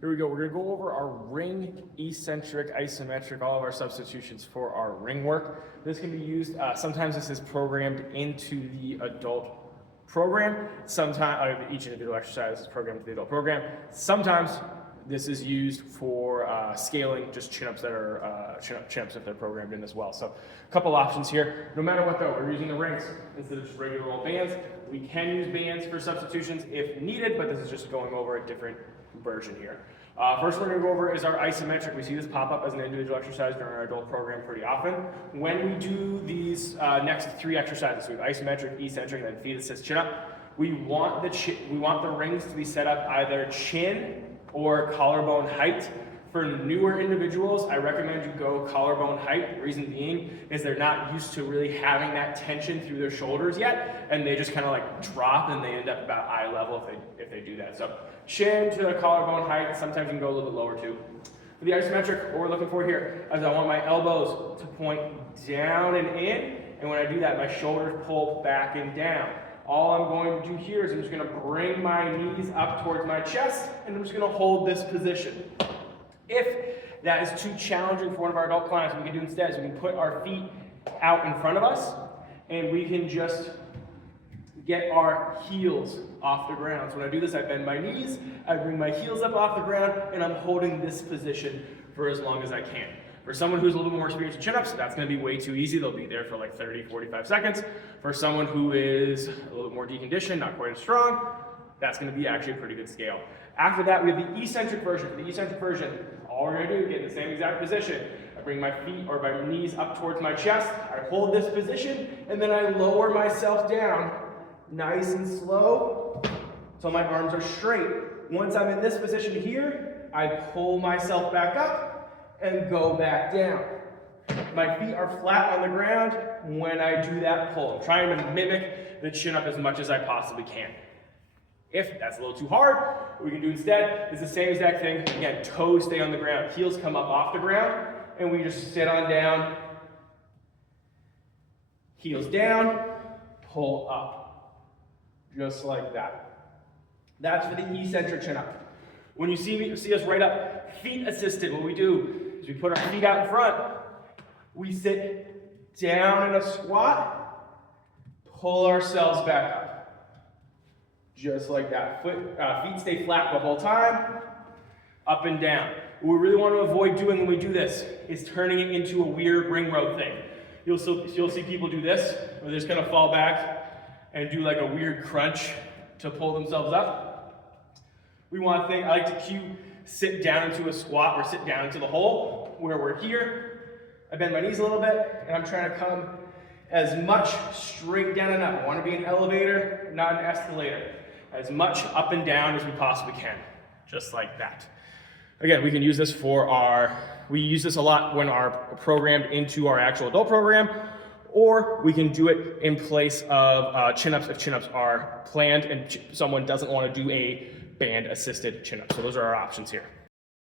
Here we go. We're going to go over our ring, eccentric, isometric, all of our substitutions for our ring work. This can be used, sometimes this is programmed into the adult program. Sometimes, each individual exercise is programmed into the adult program. Sometimes this is used for scaling just chin-ups that are chin-ups if they're programmed in as well. So a couple options here. No matter what though, we're using the rings instead of just regular old bands. We can use bands for substitutions if needed, but this is just going over a different version here. First we're going to go over is our isometric. We see this pop up as an individual exercise during our adult program pretty often. When we do these next three exercises, we have isometric, eccentric, and then feet assist chin up. We want the rings to be set up either chin or collarbone height. For newer individuals, I recommend you go collarbone height. The reason being is they're not used to really having that tension through their shoulders yet, and they just kind of like drop and they end up about eye level if they do that. So chin to collarbone height, sometimes you can go a little bit lower too. For the isometric, what we're looking for here is I want my elbows to point down and in, and when I do that, my shoulders pull back and down. All I'm going to do here is I'm just going to bring my knees up towards my chest, and I'm just going to hold this position. If that is too challenging for one of our adult clients, what we can do instead is we can put our feet out in front of us, and we can just get our heels off the ground. So when I do this, I bend my knees, I bring my heels up off the ground, and I'm holding this position for as long as I can. For someone who's a little more experienced in chin-ups, that's going to be way too easy. They'll be there for like 30, 45 seconds. For someone who is a little bit more deconditioned, not quite as strong, that's going to be actually a pretty good scale. After that, we have the eccentric version. For the eccentric version, all we're going to do is get in the same exact position. I bring my feet or my knees up towards my chest. I hold this position, and then I lower myself down nice and slow so my arms are straight. Once I'm in this position here, I pull myself back up and go back down. My feet are flat on the ground when I do that pull. I'm trying to mimic the chin up as much as I possibly can. If that's a little too hard, what we can do instead is the same exact thing. Again, toes stay on the ground, heels come up off the ground, and we just sit on down, heels down, pull up, just like that. That's for the eccentric chin up. When you see us right up, feet assisted, what we do is we put our feet out in front, we sit down in a squat, pull ourselves back up. Just like that. Feet stay flat the whole time, up and down. What we really want to avoid doing when we do this is turning it into a weird ring row thing. You'll see people do this, where they're just going to fall back and do like a weird crunch to pull themselves up. We want to think, I like to cue sit down into a squat or sit down into the hole, where we're here. I bend my knees a little bit, and I'm trying to come as much straight down and up. I want to be an elevator, not an escalator. As much up and down as we possibly can, just like that. Again, we can use this we use this a lot when are programmed into our actual adult program, or we can do it in place of chin-ups if chin-ups are planned and someone doesn't want to do a band-assisted chin-up. So those are our options here.